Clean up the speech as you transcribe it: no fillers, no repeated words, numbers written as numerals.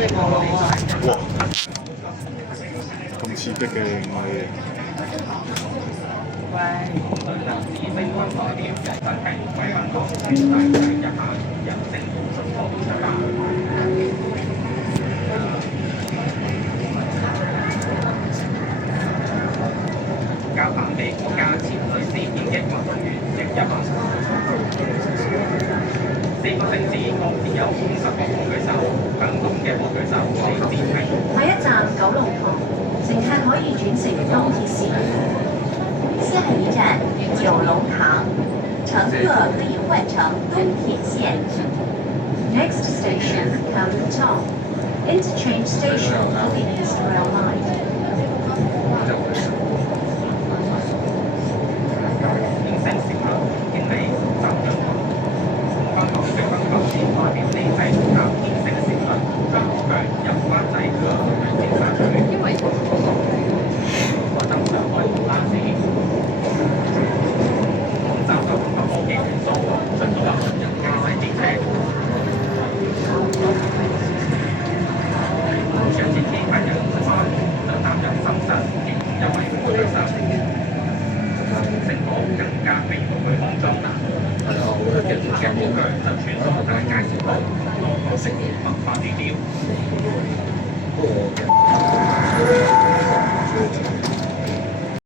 哇！咁刺激嘅我交棒俾國家前女士劍擊運動員鄭一文。4個城市共設有50個火炬手，香港嘅火炬手嚟自係。下一站九龍塘，乘客可以轉乘東鐵線。下一站九龍塘，乘客可以換乘東鐵線。Next station, Kowloon Tong. Interchange station of the East Rail Line. 應聲小輪經理周潤華。香港嘅香港市代表呢係搭應聲小輪，香港由灣仔去尖沙咀。因為我登上開巴士，廣州嘅科技元素出咗人家係啲車。上次其他人出發就擔任深圳其中一位副隊長，成果更加被佢安裝啦。其他嘅火炬就穿梭喺街市度，多個色文化地標。